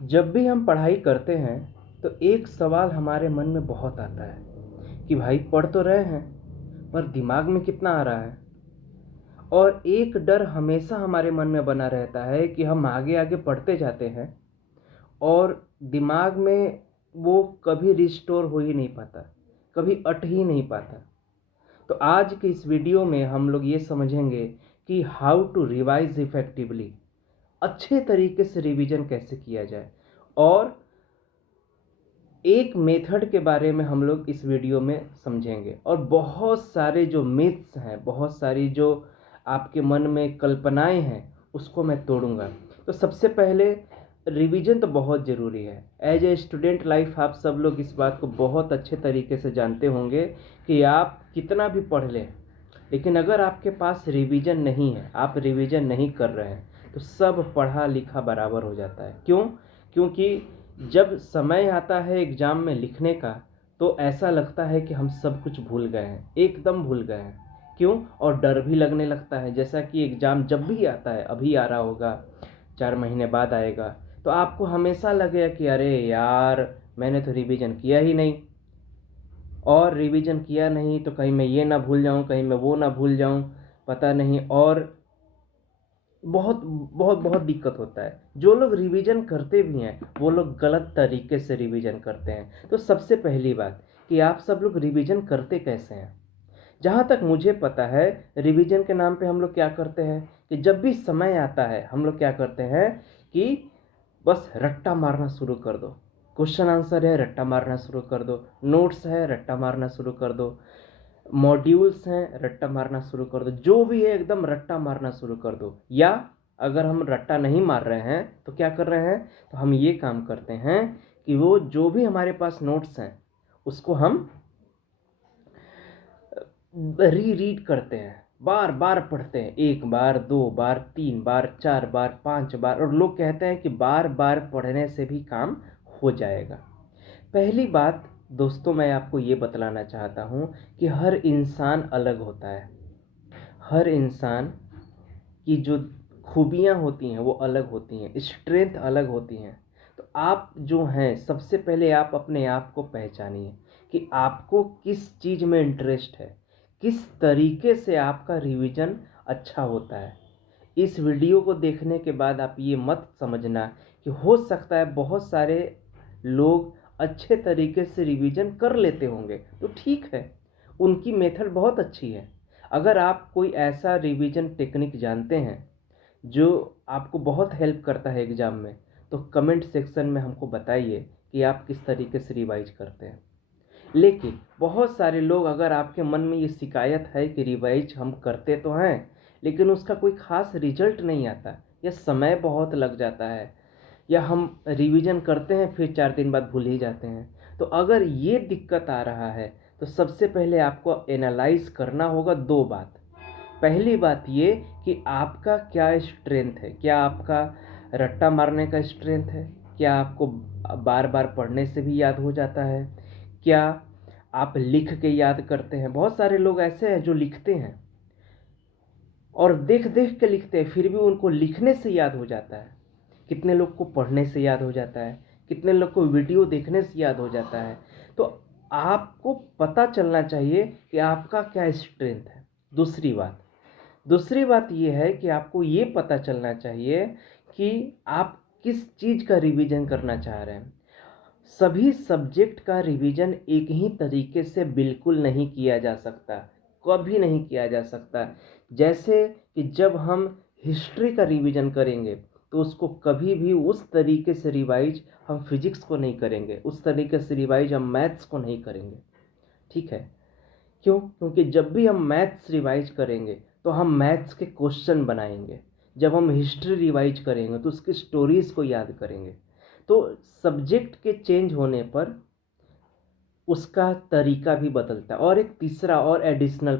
जब भी हम पढ़ाई करते हैं तो एक सवाल हमारे मन में बहुत आता है कि भाई पढ़ तो रहे हैं पर दिमाग में कितना आ रहा है। और एक डर हमेशा हमारे मन में बना रहता है कि हम आगे आगे पढ़ते जाते हैं और दिमाग में वो कभी रिस्टोर हो ही नहीं पाता, कभी अट ही नहीं पाता। तो आज के इस वीडियो में हम लोग ये समझेंगे कि हाउ टू रिवाइज इफेक्टिवली, अच्छे तरीके से रिवीजन कैसे किया जाए। और एक मेथड के बारे में हम लोग इस वीडियो में समझेंगे और बहुत सारे जो मिथ्स हैं, बहुत सारी जो आपके मन में कल्पनाएं हैं, उसको मैं तोड़ूंगा। तो सबसे पहले रिवीजन तो बहुत ज़रूरी है। एज ए स्टूडेंट लाइफ आप सब लोग इस बात को बहुत अच्छे तरीके से जानते होंगे कि आप कितना भी पढ़ लें, लेकिन अगर आपके पास रिवीजन नहीं है, आप रिवीजन नहीं कर रहे हैं, तो सब पढ़ा लिखा बराबर हो जाता है। क्यों? क्योंकि जब समय आता है एग्ज़ाम में लिखने का, तो ऐसा लगता है कि हम सब कुछ भूल गए हैं, एकदम भूल गए हैं। क्यों? और डर भी लगने लगता है। जैसा कि एग्ज़ाम जब भी आता है, अभी आ रहा होगा, 4 महीने बाद आएगा, तो आपको हमेशा लगेगा कि अरे यार, मैंने तो रिवीजन किया ही नहीं। और रिवीजन किया नहीं तो कहीं मैं ये ना भूल जाऊं, कहीं मैं वो ना भूल जाऊं, पता नहीं। और बहुत बहुत बहुत दिक्कत होता है। जो लोग रिवीजन करते भी हैं वो लोग गलत तरीके से रिवीजन करते हैं। तो सबसे पहली बात कि आप सब लोग रिवीजन करते कैसे हैं। जहाँ तक मुझे पता है, रिवीजन के नाम पे हम लोग क्या करते हैं कि जब भी समय आता है हम लोग क्या करते हैं कि बस रट्टा मारना शुरू कर दो। क्वेश्चन आंसर है, रट्टा मारना शुरू कर दो। नोट्स है, रट्टा मारना शुरू कर दो। मॉड्यूल्स हैं, रट्टा मारना शुरू कर दो। जो भी है एकदम रट्टा मारना शुरू कर दो। या अगर हम रट्टा नहीं मार रहे हैं तो क्या कर रहे हैं, तो हम ये काम करते हैं कि वो जो भी हमारे पास नोट्स हैं उसको हम री रीड करते हैं, बार बार पढ़ते हैं। 1 बार, 2 बार, 3 बार, 4 बार, 5 बार। और लोग कहते हैं कि बार बार पढ़ने से भी काम हो जाएगा। पहली बात दोस्तों, मैं आपको ये बतलाना चाहता हूँ कि हर इंसान अलग होता है। हर इंसान की जो खूबियाँ होती हैं वो अलग होती हैं, स्ट्रेंथ अलग होती हैं। तो आप जो हैं, सबसे पहले आप अपने आप को पहचानिए कि आपको किस चीज़ में इंटरेस्ट है, किस तरीके से आपका रिवीजन अच्छा होता है। इस वीडियो को देखने के बाद आप ये मत समझना कि हो सकता है बहुत सारे लोग अच्छे तरीके से रिवीजन कर लेते होंगे, तो ठीक है, उनकी मेथड बहुत अच्छी है। अगर आप कोई ऐसा रिवीजन टेक्निक जानते हैं जो आपको बहुत हेल्प करता है एग्ज़ाम में, तो कमेंट सेक्शन में हमको बताइए कि आप किस तरीके से रिवाइज करते हैं। लेकिन बहुत सारे लोग, अगर आपके मन में ये शिकायत है कि रिवाइज हम करते तो हैं लेकिन उसका कोई ख़ास रिजल्ट नहीं आता, या समय बहुत लग जाता है, या हम रिवीजन करते हैं फिर 4 दिन बाद भूल ही जाते हैं, तो अगर ये दिक्कत आ रहा है तो सबसे पहले आपको एनालाइज करना होगा 2 बात। पहली बात ये कि आपका क्या स्ट्रेंथ है। क्या आपका रट्टा मारने का स्ट्रेंथ है? क्या आपको बार बार पढ़ने से भी याद हो जाता है? क्या आप लिख के याद करते हैं? बहुत सारे लोग ऐसे हैं जो लिखते हैं और देख देख के लिखते हैं, फिर भी उनको लिखने से याद हो जाता है। कितने लोग को पढ़ने से याद हो जाता है, कितने लोग को वीडियो देखने से याद हो जाता है। तो आपको पता चलना चाहिए कि आपका क्या स्ट्रेंथ है। दूसरी बात यह है कि आपको ये पता चलना चाहिए कि आप किस चीज़ का रिवीजन करना चाह रहे हैं। सभी सब्जेक्ट का रिवीजन एक ही तरीके से बिल्कुल नहीं किया जा सकता, कभी नहीं किया जा सकता। जैसे कि जब हम हिस्ट्री का रिवीजन करेंगे तो उसको कभी भी उस तरीके से रिवाइज हम फिजिक्स को नहीं करेंगे, उस तरीके से रिवाइज हम मैथ्स को नहीं करेंगे। ठीक है? क्यों? क्योंकि जब भी हम मैथ्स रिवाइज करेंगे तो हम मैथ्स के क्वेश्चन बनाएंगे। जब हम हिस्ट्री रिवाइज करेंगे तो उसकी स्टोरीज को याद करेंगे। तो सब्जेक्ट के चेंज होने पर उसका तरीका भी बदलता है। और एक तीसरा और एडिशनल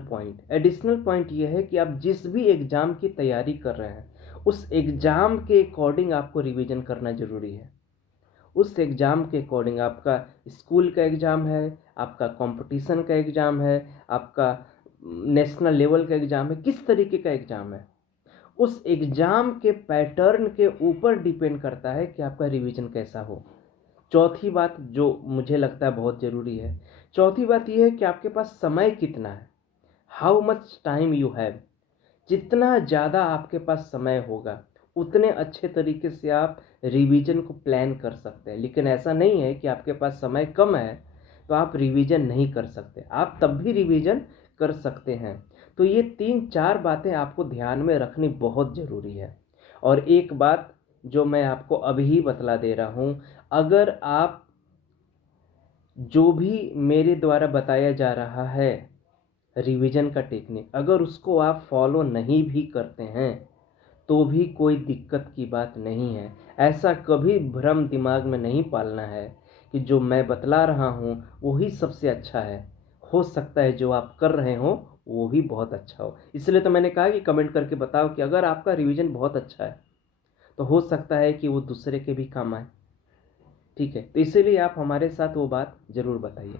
पॉइंट ये है कि आप जिस भी एग्ज़ाम की तैयारी कर रहे हैं उस एग्ज़ाम के अकॉर्डिंग आपको रिवीजन करना ज़रूरी है। उस एग्ज़ाम के अकॉर्डिंग, आपका स्कूल का एग्ज़ाम है, आपका कंपटीशन का एग्ज़ाम है, आपका नेशनल लेवल का एग्ज़ाम है, किस तरीके का एग्ज़ाम है, उस एग्ज़ाम के पैटर्न के ऊपर डिपेंड करता है कि आपका रिवीजन कैसा हो। चौथी बात जो मुझे लगता है बहुत ज़रूरी है, चौथी बात ये है कि आपके पास समय कितना है, how much time you have. जितना ज़्यादा आपके पास समय होगा उतने अच्छे तरीके से आप रिवीजन को प्लान कर सकते हैं। लेकिन ऐसा नहीं है कि आपके पास समय कम है तो आप रिवीजन नहीं कर सकते, आप तब भी रिवीजन कर सकते हैं। तो ये 3-4 बातें आपको ध्यान में रखनी बहुत ज़रूरी है। और एक बात जो मैं आपको अभी ही बतला दे रहा हूँ, अगर आप जो भी मेरे द्वारा बताया जा रहा है रिवीजन का टेक्निक, अगर उसको आप फॉलो नहीं भी करते हैं तो भी कोई दिक्कत की बात नहीं है। ऐसा कभी भ्रम दिमाग में नहीं पालना है कि जो मैं बतला रहा हूँ वही सबसे अच्छा है। हो सकता है जो आप कर रहे हो वो भी बहुत अच्छा हो। इसलिए तो मैंने कहा कि कमेंट करके बताओ कि अगर आपका रिवीजन बहुत अच्छा है तो हो सकता है कि वो दूसरे के भी काम आए। ठीक है, तो इसीलिए आप हमारे साथ वो बात ज़रूर बताइए।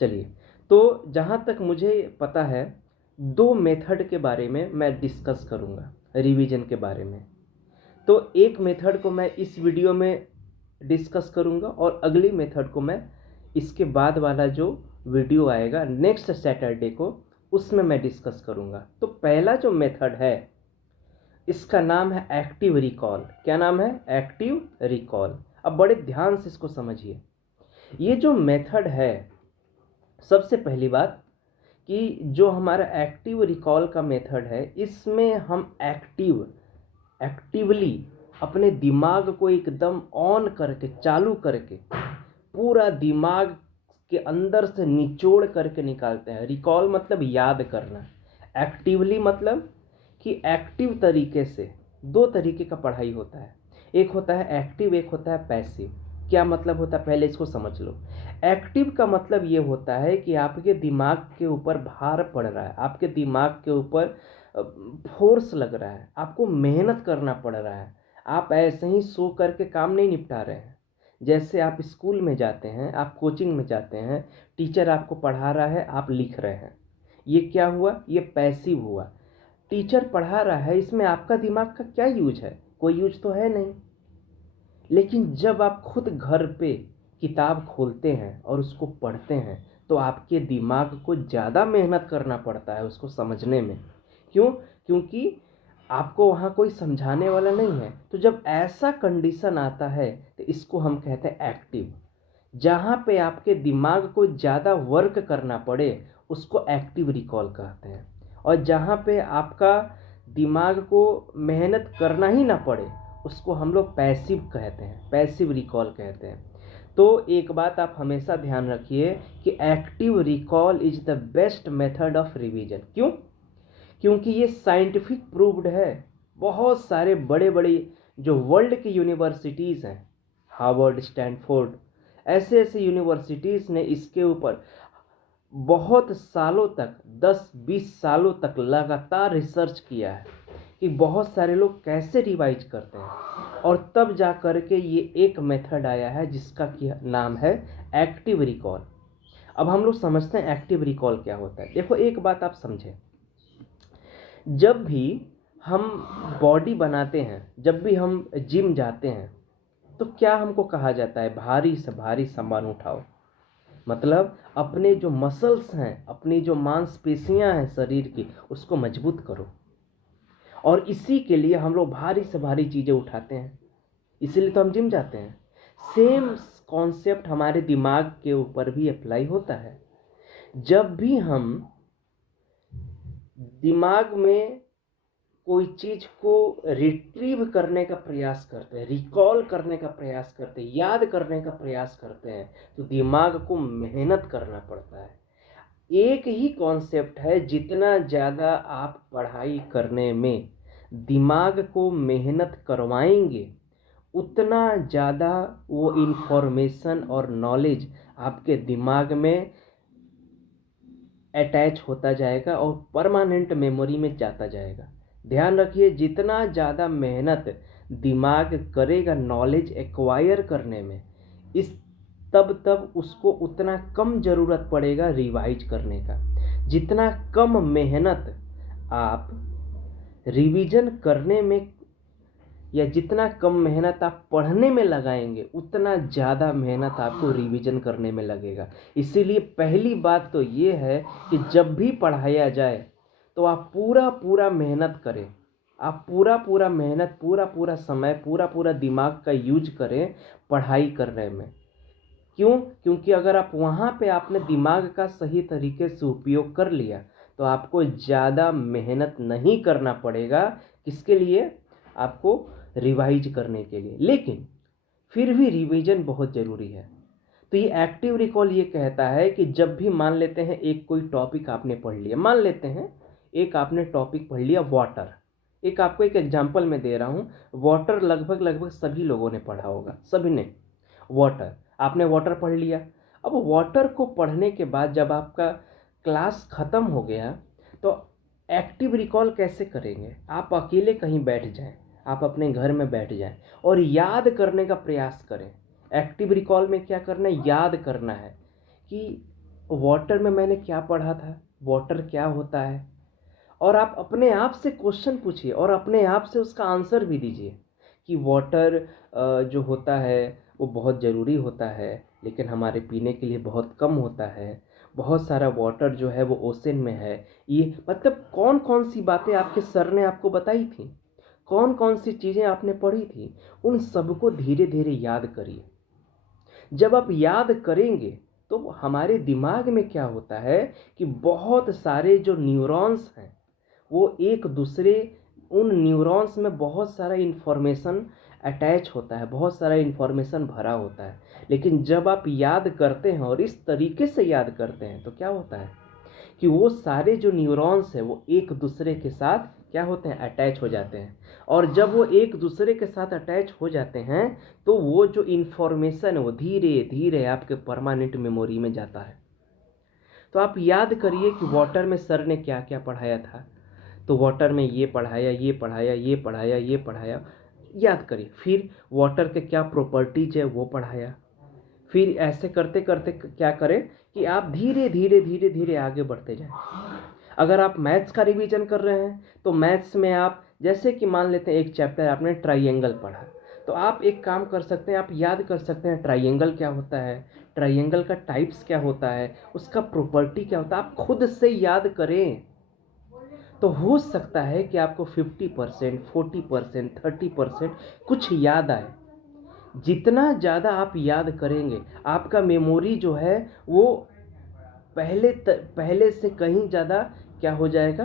चलिए, तो जहाँ तक मुझे पता है 2 मेथड के बारे में मैं डिस्कस करूँगा रिवीजन के बारे में। तो एक मेथड को मैं इस वीडियो में डिस्कस करूँगा और अगली मेथड को मैं इसके बाद वाला जो वीडियो आएगा नेक्स्ट सैटरडे को उसमें मैं डिस्कस करूँगा। तो पहला जो मेथड है इसका नाम है एक्टिव रिकॉल। क्या नाम है? Active recall. अब बड़े ध्यान से इसको समझिए। ये जो मेथड है, सबसे पहली बात कि जो हमारा एक्टिव रिकॉल का मेथड है इसमें हम एक्टिवली अपने दिमाग को एकदम ऑन करके चालू करके पूरा दिमाग के अंदर से निचोड़ करके निकालते हैं। रिकॉल मतलब याद करना, एक्टिवली मतलब कि एक्टिव तरीके से। 2 तरीके का पढ़ाई होता है, एक होता है एक्टिव, एक होता है पैसिव। क्या मतलब होता है पहले इसको समझ लो। एक्टिव का मतलब ये होता है कि आपके दिमाग के ऊपर भार पड़ रहा है, आपके दिमाग के ऊपर फोर्स लग रहा है, आपको मेहनत करना पड़ रहा है। आप ऐसे ही सो करके काम नहीं निपटा रहे हैं। जैसे आप स्कूल में जाते हैं, आप कोचिंग में जाते हैं, टीचर आपको पढ़ा रहा है, आप लिख रहे हैं। ये क्या हुआ? ये पैसिव हुआ। टीचर पढ़ा रहा है, इसमें आपका दिमाग का क्या यूज है? कोई यूज तो है नहीं। लेकिन जब आप खुद घर पे किताब खोलते हैं और उसको पढ़ते हैं तो आपके दिमाग को ज़्यादा मेहनत करना पड़ता है उसको समझने में। क्यों? क्योंकि आपको वहाँ कोई समझाने वाला नहीं है। तो जब ऐसा कंडीशन आता है तो इसको हम कहते हैं एक्टिव। जहाँ पे आपके दिमाग को ज़्यादा वर्क करना पड़े उसको एक्टिव रिकॉल कहते हैं। और जहाँ पे आपका दिमाग को मेहनत करना ही ना पड़े उसको हम लोग पैसिव कहते हैं, पैसिव रिकॉल कहते हैं। तो एक बात आप हमेशा ध्यान रखिए कि active recall is the best method of revision. क्यों? क्योंकि ये साइंटिफिक प्रूव्ड है। बहुत सारे बड़े बड़े जो वर्ल्ड की यूनिवर्सिटीज़ हैं, हार्वर्ड, स्टैनफोर्ड, ऐसे ऐसे यूनिवर्सिटीज़ ने इसके ऊपर बहुत सालों तक 10-20 सालों तक लगातार रिसर्च किया है कि बहुत सारे लोग कैसे रिवाइज करते हैं। और तब जा कर के ये एक मेथड आया है जिसका कि नाम है एक्टिव रिकॉल। अब हम लोग समझते हैं एक्टिव रिकॉल क्या होता है। देखो, एक बात आप समझें, जब भी हम बॉडी बनाते हैं, जब भी हम जिम जाते हैं तो क्या हमको कहा जाता है? भारी से भारी सामान उठाओ। मतलब अपने जो मसल्स हैं, अपनी जो मांसपेशियां हैं शरीर की, उसको मजबूत करो। और इसी के लिए हम लोग भारी से भारी चीज़ें उठाते हैं, इसीलिए तो हम जिम जाते हैं। सेम कॉन्सेप्ट हमारे दिमाग के ऊपर भी अप्लाई होता है। जब भी हम दिमाग में कोई चीज़ को रिट्रीव करने का प्रयास करते हैं, रिकॉल करने का प्रयास करते हैं, याद करने का प्रयास करते हैं, तो दिमाग को मेहनत करना पड़ता है। एक ही कॉन्सेप्ट है, जितना ज़्यादा आप पढ़ाई करने में दिमाग को मेहनत करवाएंगे उतना ज़्यादा वो इन्फॉर्मेशन और नॉलेज आपके दिमाग में अटैच होता जाएगा और परमानेंट मेमोरी में जाता जाएगा। ध्यान रखिए, जितना ज़्यादा मेहनत दिमाग करेगा नॉलेज एक्वायर करने में, इस तब उसको उतना कम ज़रूरत पड़ेगा रिवाइज करने का। जितना कम मेहनत आप रिवीजन करने में या जितना कम मेहनत आप पढ़ने में लगाएंगे उतना ज़्यादा मेहनत आपको रिवीजन करने में लगेगा। इसीलिए पहली बात तो ये है कि जब भी पढ़ाया जाए तो आप पूरा पूरा मेहनत करें। आप पूरा पूरा मेहनत, पूरा पूरा समय, पूरा पूरा दिमाग का यूज करें पढ़ाई करने में। क्यों? क्योंकि अगर आप वहाँ पे आपने दिमाग का सही तरीके से उपयोग कर लिया तो आपको ज़्यादा मेहनत नहीं करना पड़ेगा। किसके लिए? आपको रिवाइज करने के लिए। लेकिन फिर भी रिवीजन बहुत ज़रूरी है। तो ये एक्टिव रिकॉल ये कहता है कि जब भी मान लेते हैं एक कोई टॉपिक आपने पढ़ लिया, मान लेते हैं एक आपने टॉपिक पढ़ लिया वाटर। एक आपको एक एग्जांपल मैं दे रहा हूँ। वाटर लगभग लगभग सभी लोगों ने पढ़ा होगा, सभी ने। वाटर, आपने वाटर पढ़ लिया। अब वाटर को पढ़ने के बाद जब आपका क्लास ख़त्म हो गया तो एक्टिव रिकॉल कैसे करेंगे? आप अकेले कहीं बैठ जाएं, आप अपने घर में बैठ जाएं और याद करने का प्रयास करें। एक्टिव रिकॉल में क्या करना है? याद करना है कि वाटर में मैंने क्या पढ़ा था, वाटर क्या होता है। और आप अपने आप से क्वेश्चन पूछिए और अपने आप से उसका आंसर भी दीजिए कि वाटर जो होता है वो बहुत ज़रूरी होता है, लेकिन हमारे पीने के लिए बहुत कम होता है। बहुत सारा वाटर जो है वो ओशन में है। ये मतलब कौन कौन सी बातें आपके सर ने आपको बताई थी, कौन कौन सी चीज़ें आपने पढ़ी थी, उन सबको धीरे धीरे याद करिए। जब आप याद करेंगे तो हमारे दिमाग में क्या होता है कि बहुत सारे जो न्यूरॉन्स हैं वो एक दूसरे, उन न्यूरॉन्स में बहुत सारा इन्फॉर्मेशन अटैच होता है, बहुत सारा इन्फॉर्मेशन भरा होता है। लेकिन जब आप याद करते हैं और इस तरीके से याद करते हैं तो क्या होता है कि वो सारे जो न्यूरॉन्स हैं वो एक दूसरे के साथ क्या होते हैं? अटैच हो जाते हैं। और जब वो एक दूसरे के साथ अटैच हो जाते हैं तो वो जो इन्फॉर्मेशन है वो धीरे धीरे आपके परमानेंट मेमोरी में जाता है। तो आप याद करिए कि वाटर में सर ने क्या क्या पढ़ाया था। तो वाटर में ये पढ़ाया, ये पढ़ाया, ये पढ़ाया, ये पढ़ाया, याद करिए। फिर वाटर के क्या प्रॉपर्टीज है वो पढ़ाया। फिर ऐसे करते करते क्या करें कि आप धीरे धीरे धीरे धीरे आगे बढ़ते जाएं। अगर आप मैथ्स का रिवीजन कर रहे हैं तो मैथ्स में आप जैसे कि मान लेते हैं एक चैप्टर आपने ट्राइंगल पढ़ा, तो आप एक काम कर सकते हैं, आप याद कर सकते हैं ट्राइंगल क्या होता है, ट्राइंगल का टाइप्स क्या होता है, उसका प्रॉपर्टी क्या होता है। आप खुद से याद करें तो हो सकता है कि आपको 50%, 40%, 30% कुछ याद आए। जितना ज़्यादा आप याद करेंगे आपका मेमोरी जो है वो पहले से कहीं ज़्यादा क्या हो जाएगा,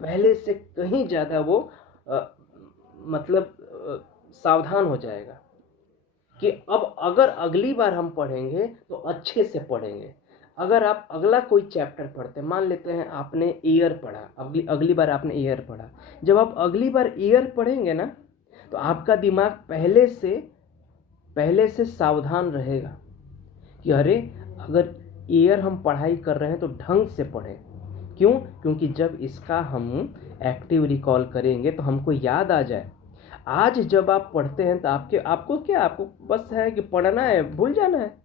पहले से कहीं ज़्यादा वो अ, मतलब सावधान हो जाएगा कि अब अगर अगली बार हम पढ़ेंगे तो अच्छे से पढ़ेंगे। अगर आप अगला कोई चैप्टर पढ़ते हैं, मान लेते हैं आपने एयर पढ़ा, अगली बार आपने एयर पढ़ा, जब आप अगली बार एयर पढ़ेंगे ना तो आपका दिमाग पहले से सावधान रहेगा कि अरे अगर एयर हम पढ़ाई कर रहे हैं तो ढंग से पढ़ें। क्यों? क्योंकि जब इसका हम एक्टिव रिकॉल करेंगे तो हमको याद आ जाए। आज जब आप पढ़ते हैं तो आपको बस है कि पढ़ना है, भूल जाना है।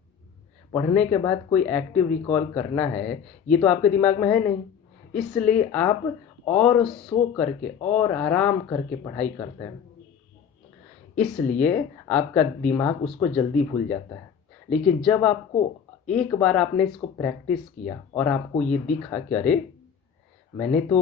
पढ़ने के बाद कोई एक्टिव रिकॉल करना है ये तो आपके दिमाग में है नहीं। इसलिए आप और सो करके और आराम करके पढ़ाई करते हैं, इसलिए आपका दिमाग उसको जल्दी भूल जाता है। लेकिन जब आपको एक बार आपने इसको प्रैक्टिस किया और आपको ये दिखा कि अरे मैंने तो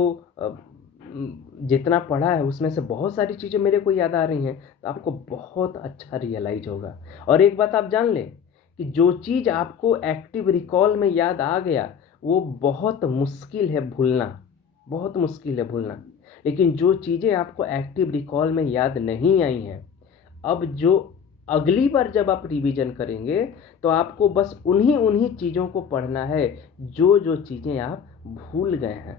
जितना पढ़ा है उसमें से बहुत सारी चीज़ें मेरे को याद आ रही हैं, तो आपको बहुत अच्छा रियलाइज होगा। और एक बात आप जान लें कि जो चीज़ आपको एक्टिव रिकॉल में याद आ गया वो बहुत मुश्किल है भूलना, बहुत मुश्किल है भूलना। लेकिन जो चीज़ें आपको एक्टिव रिकॉल में याद नहीं आई हैं, अब जो अगली बार जब आप रिवीजन करेंगे तो आपको बस उन्हीं उन्हीं चीज़ों को पढ़ना है जो जो चीज़ें आप भूल गए हैं।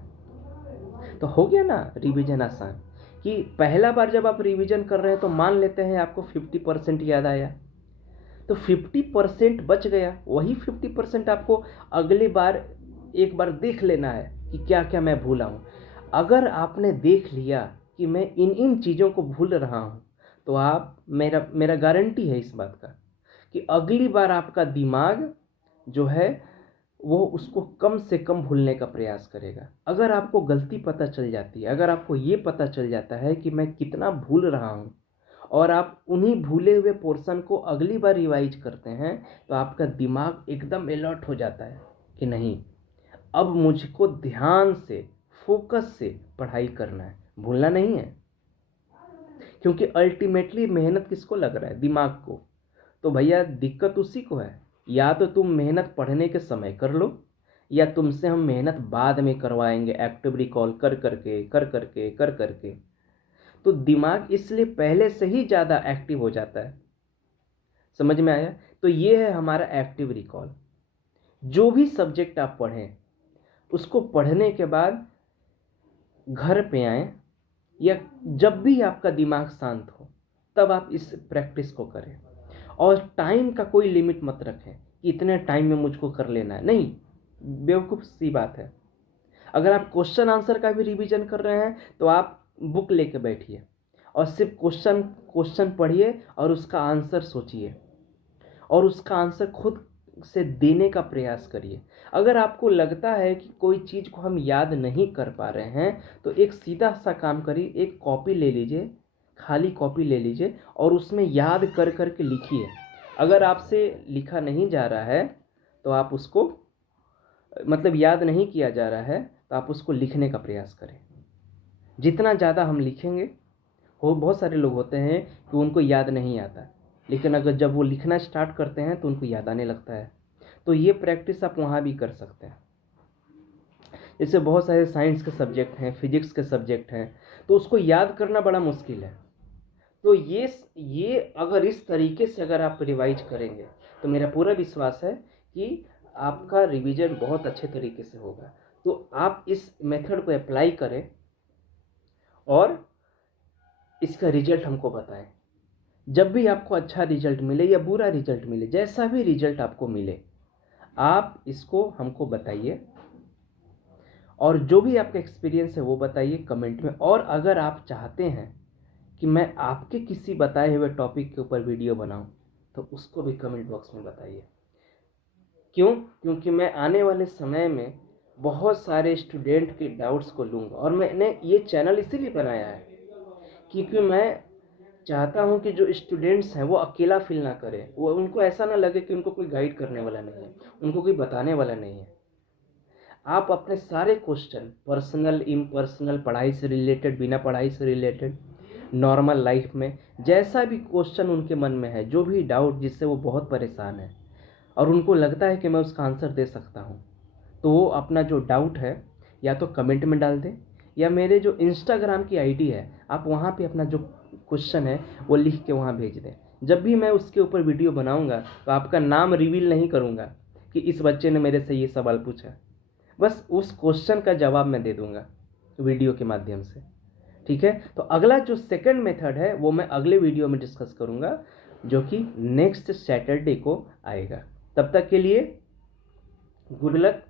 तो हो गया ना रिवीजन आसान। कि पहला बार जब आप रिवीजन कर रहे हैं तो मान लेते हैं आपको 50% याद आया, तो 50% बच गया। वही 50% आपको अगली बार एक बार देख लेना है कि क्या क्या मैं भूला हूँ। अगर आपने देख लिया कि मैं इन इन चीज़ों को भूल रहा हूँ तो आप मेरा गारंटी है इस बात का कि अगली बार आपका दिमाग जो है वो उसको कम से कम भूलने का प्रयास करेगा। अगर आपको गलती पता चल जाती है, अगर आपको ये पता चल जाता है कि मैं कितना भूल रहा हूँ, और आप उन्हीं भूले हुए पोर्शन को अगली बार रिवाइज करते हैं, तो आपका दिमाग एकदम अलर्ट हो जाता है कि नहीं, अब मुझको ध्यान से, फोकस से पढ़ाई करना है, भूलना नहीं है। क्योंकि अल्टीमेटली मेहनत किसको लग रहा है? दिमाग को। तो भैया दिक्कत उसी को है। या तो तुम मेहनत पढ़ने के समय कर लो, या तुमसे हम मेहनत बाद में करवाएंगे, एक्टिव रिकॉल कर करके। तो दिमाग इसलिए पहले से ही ज़्यादा एक्टिव हो जाता है। समझ में आया? तो ये है हमारा एक्टिव रिकॉल। जो भी सब्जेक्ट आप पढ़ें, उसको पढ़ने के बाद घर पे आएँ, या जब भी आपका दिमाग शांत हो, तब आप इस प्रैक्टिस को करें। और टाइम का कोई लिमिट मत रखें कि इतने टाइम में मुझको कर लेना है, नहीं, बेवकूफ़ सी बात है। अगर आप क्वेश्चन आंसर का भी रिवीजन कर रहे हैं, तो आप बुक लेके बैठिए और सिर्फ क्वेश्चन क्वेश्चन पढ़िए और उसका आंसर सोचिए और उसका आंसर खुद से देने का प्रयास करिए। अगर आपको लगता है कि कोई चीज़ को हम याद नहीं कर पा रहे हैं, तो एक सीधा सा काम करिए, एक कॉपी ले लीजिए, खाली कॉपी ले लीजिए और उसमें याद कर कर के लिखिए। अगर आपसे लिखा नहीं जा रहा है, तो आप उसको, मतलब याद नहीं किया जा रहा है, तो आप उसको लिखने का प्रयास करें। जितना ज़्यादा हम लिखेंगे, बहुत सारे लोग होते हैं कि उनको याद नहीं आता, लेकिन अगर जब वो लिखना स्टार्ट करते हैं तो उनको याद आने लगता है। तो ये प्रैक्टिस आप वहाँ भी कर सकते हैं। जैसे बहुत सारे साइंस के सब्जेक्ट हैं, फिजिक्स के सब्जेक्ट हैं, तो उसको याद करना बड़ा मुश्किल है। तो ये अगर इस तरीके से अगर आप रिवाइज करेंगे, तो मेरा पूरा विश्वास है कि आपका रिवीजन बहुत अच्छे तरीके से होगा। तो आप इस मेथड को अप्लाई करें और इसका रिजल्ट हमको बताएं। जब भी आपको अच्छा रिजल्ट मिले या बुरा रिजल्ट मिले, जैसा भी रिजल्ट आपको मिले, आप इसको हमको बताइए और जो भी आपका एक्सपीरियंस है वो बताइए कमेंट में। और अगर आप चाहते हैं कि मैं आपके किसी बताए हुए टॉपिक के ऊपर वीडियो बनाऊं, तो उसको भी कमेंट बॉक्स में बताइए। क्यों? क्योंकि मैं आने वाले समय में बहुत सारे स्टूडेंट के डाउट्स को लूँगा, और मैंने ये चैनल इसीलिए बनाया है क्योंकि मैं चाहता हूं कि जो स्टूडेंट्स हैं वो अकेला फील ना करें, वो उनको ऐसा ना लगे कि उनको कोई गाइड करने वाला नहीं है, उनको कोई बताने वाला नहीं है। आप अपने सारे क्वेश्चन, पर्सनल, इम्पर्सनल, पढ़ाई से रिलेटेड, बिना पढ़ाई से रिलेटेड, नॉर्मल लाइफ में जैसा भी क्वेश्चन उनके मन में है, जो भी डाउट जिससे वो बहुत परेशान है और उनको लगता है कि मैं उसका आंसर दे सकता हूँ, तो वो अपना जो डाउट है या तो कमेंट में डाल दें, या मेरे जो इंस्टाग्राम की आईडी है, आप वहाँ पे अपना जो क्वेश्चन है वो लिख के वहाँ भेज दें। जब भी मैं उसके ऊपर वीडियो बनाऊंगा, तो आपका नाम रिवील नहीं करूंगा कि इस बच्चे ने मेरे से ये सवाल पूछा, बस उस क्वेश्चन का जवाब मैं दे दूंगा वीडियो के माध्यम से। ठीक है? तो अगला जो सेकंड मेथड है वो मैं अगले वीडियो में डिस्कस करूंगा, जो कि नेक्स्ट सैटरडे को आएगा। तब तक के लिए गुड लक।